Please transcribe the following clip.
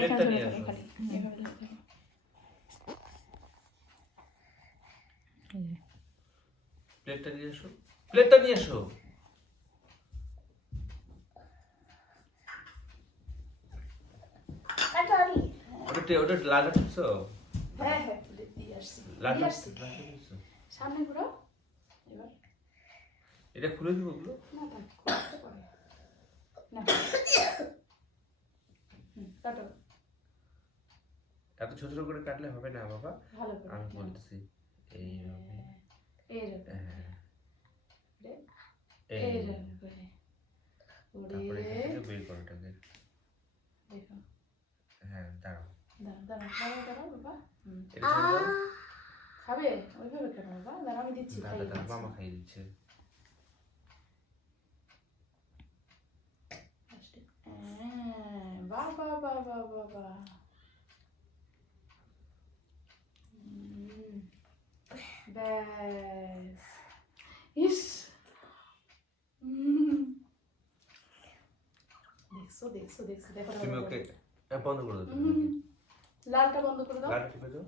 প্লেটটা নিয়ে আসো। প্লেটটা নিয়ে আসো, প্লেটটা নিয়ে আসো। ওটা লাড্ডু টিপছো? হ্যাঁ দিয়ে আসছি সামনে ঘুরো এবার। এটা খুলে দিব ওগুলো? না থাক পরে না কাটো। এত ছোট ছোট করে কাটলে হবে না বাবা, ভালো করে আমি বলতেছি এইভাবে। এইরকম এই এইরকম করে তারপরে এখান ওরে থেকে বের করো এটাকে। দেখো হ্যাঁ দাঁড়াও, দাঁড়াও বাবা। এটা ছেড়ে দাও। খাবে ওইভাবে কেন বাবা? দাঁড়াও আমি দিচ্ছি দাদা খাইয়ে দাদা দিচ্ছি। মামা খাইয়ে দিচ্ছে। বাহ বাহ বাহ বাহ বাহ বাহ। ব্যাস ইস দেখছো দেখছো দেখছো দেখো তুমি ওকে বন্ধ করে দাও, লালটা বন্ধ করে দাও। লাড্ডু টিপে দাও।